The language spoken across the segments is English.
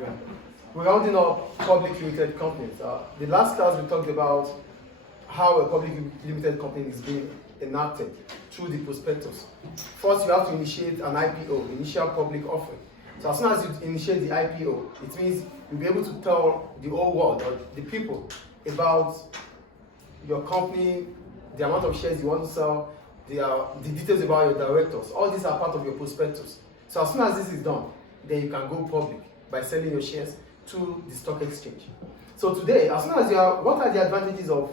Yeah. We're rounding up public limited companies. The last class we talked about how a public limited company is being enacted through the prospectus. First, you have to initiate an IPO, initial public offering. So as soon as you initiate the IPO, it means you'll be able to tell the whole world or the people about your company, the amount of shares you want to sell, the details about your directors. All these are part of your prospectus. So as soon as this is done, then you can go public by selling your shares to the stock exchange. So today, as soon as you are, what are the advantages of,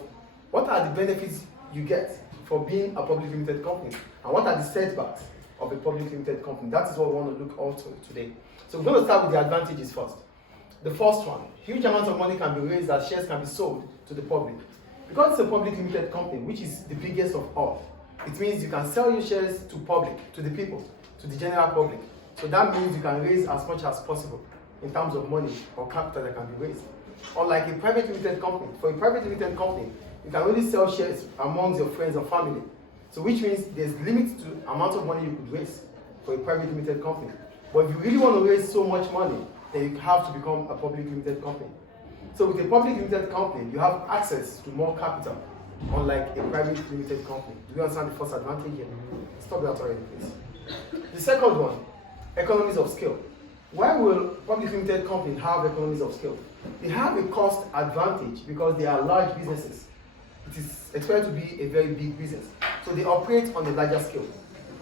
what are the benefits you get for being a public limited company? And what are the setbacks of a public limited company? That is what we want to look also today. So we're going to start with the advantages first. The first one, huge amounts of money can be raised as shares can be sold to the public. Because it's a public limited company, which is the biggest of all, it means you can sell your shares to public, to the people, to the general public. So that means you can raise as much as possible in terms of money or capital that can be raised. Unlike a private limited company, for a private limited company, you can only sell shares amongst your friends and family. So which means there's limits to amount of money you could raise for a private limited company. But if you really want to raise so much money, then you have to become a public limited company. So with a public limited company, you have access to more capital, unlike a private limited company. Do you understand the first advantage here? Stop that already, please. The second one, economies of scale. Why will public limited companies have economies of scale? They have a cost advantage because they are large businesses. It is expected to be a very big business. So they operate on a larger scale.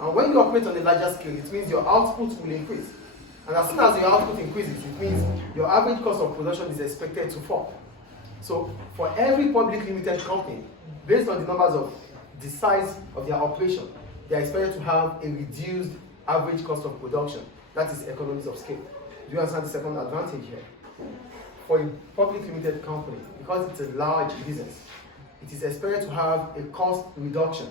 And when you operate on a larger scale, it means your output will increase. And as soon as your output increases, it means your average cost of production is expected to fall. So for every public limited company, based on the numbers of the size of their operation, they are expected to have a reduced average cost of production. That is economies of scale. Do you understand the second advantage here? For a public limited company, because it's a large business, it is expected to have a cost reduction.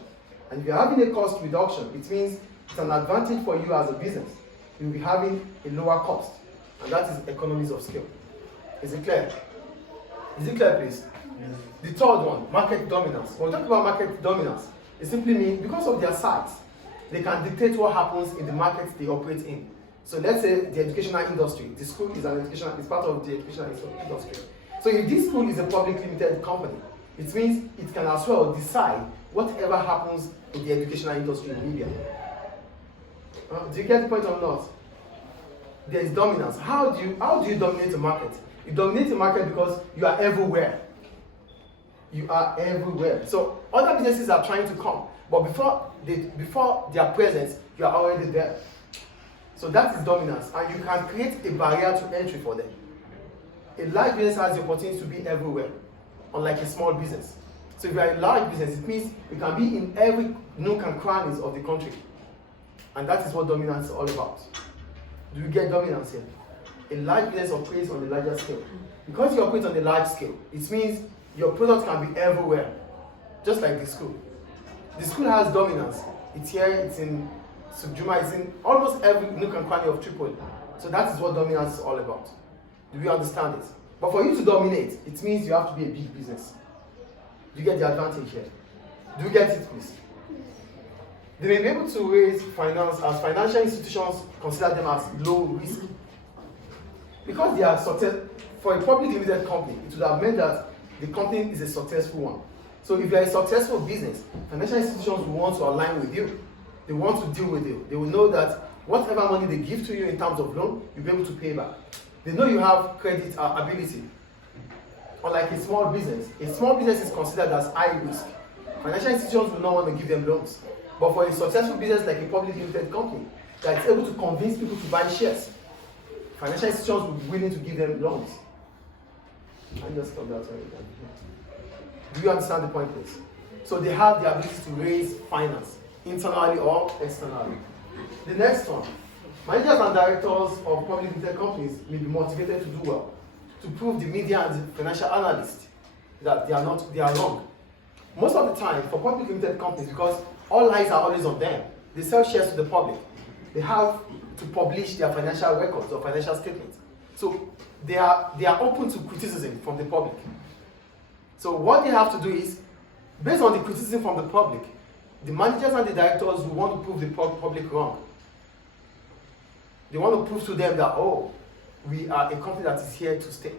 And if you're having a cost reduction, it means it's an advantage for you as a business. You'll be having a lower cost, and that is economies of scale. Is it clear? Is it clear, please? Yes. The third one, market dominance. When we talk about market dominance, it simply means because of their size, they can dictate what happens in the markets they operate in. So let's say the educational industry, the school is is part of the educational industry. So if this school is a public limited company, it means it can as well decide whatever happens in the educational industry in Libya. Do you get the point or not? There is dominance. How do you dominate the market? You dominate the market because you are everywhere. You are everywhere. So other businesses are trying to come, but before their presence, you are already there. So that is dominance, and you can create a barrier to entry for them. A large business has the opportunity to be everywhere, unlike a small business. So if you are a large business, it means you can be in every nook and crannies of the country. And that is what dominance is all about. Do you get dominance here? A large business operates on a larger scale. Because you operate on a large scale, it means your product can be everywhere, just like the school. The school has dominance. It's here, it's in Subjuma, it's in almost every nook and cranny of Tripoli. So that is what dominance is all about. Do you understand it? But for you to dominate, it means you have to be a big business. Do you get the advantage here? Do you get it, please? They may be able to raise finance as financial institutions consider them as low risk. Because they are for a public limited company, it would have meant that the company is a successful one. So if you are a successful business, financial institutions will want to align with you. They want to deal with you. They will know that whatever money they give to you in terms of loan, you'll be able to pay back. They know you have credit ability. Unlike a small business is considered as high risk. Financial institutions will not want to give them loans. But for a successful business like a public limited company that is able to convince people to buy shares, financial institutions will be willing to give them loans. I just stop that already. Do you understand the point, please? So they have the ability to raise finance, internally or externally. The next one, managers and directors of public limited companies may be motivated to do well, to prove the media and the financial analysts that they are wrong. Most of the time, for public limited companies, because all eyes are always on them, they sell shares to the public. They have to publish their financial records or financial statements. So they are open to criticism from the public. So what they have to do is, based on the criticism from the public, the managers and the directors will want to prove the public wrong. They want to prove to them that, oh, we are a company that is here to stay.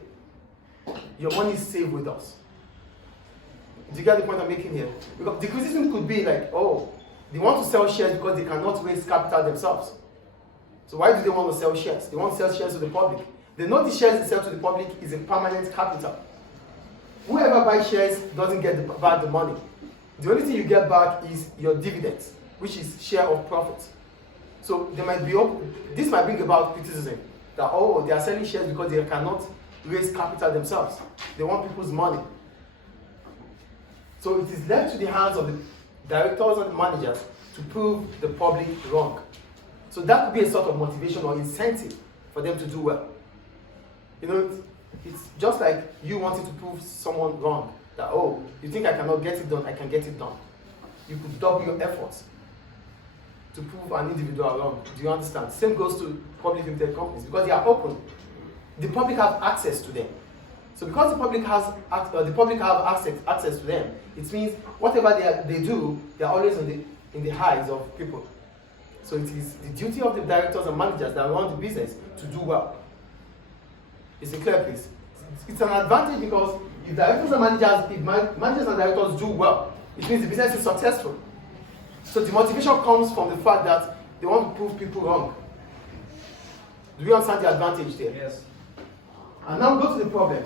Your money is safe with us. Do you get the point I'm making here? Because the criticism could be like, oh, they want to sell shares because they cannot raise capital themselves. So why do they want to sell shares? They want to sell shares to the public. They know the shares they sell to the public is a permanent capital. Whoever buys shares doesn't get back the money. The only thing you get back is your dividends, which is share of profits. So they might be this might bring about criticism that, oh, they are selling shares because they cannot raise capital themselves. They want people's money. So it is left to the hands of the directors and managers to prove the public wrong. So that could be a sort of motivation or incentive for them to do well. You know, it's just like you wanting to prove someone wrong. That, oh, you think I cannot get it done, I can get it done. You could double your efforts to prove an individual wrong. Do you understand? Same goes to public limited companies because they are open. The public have access to them. So because the public have access to them, it means whatever they do, they are always in the eyes of people. So it is the duty of the directors and managers that run the business to do well. It's a clear place. It's an advantage because if managers and directors do well, it means the business is successful. So the motivation comes from the fact that they want to prove people wrong. Do you understand the advantage there? Yes. And now we go to the problems.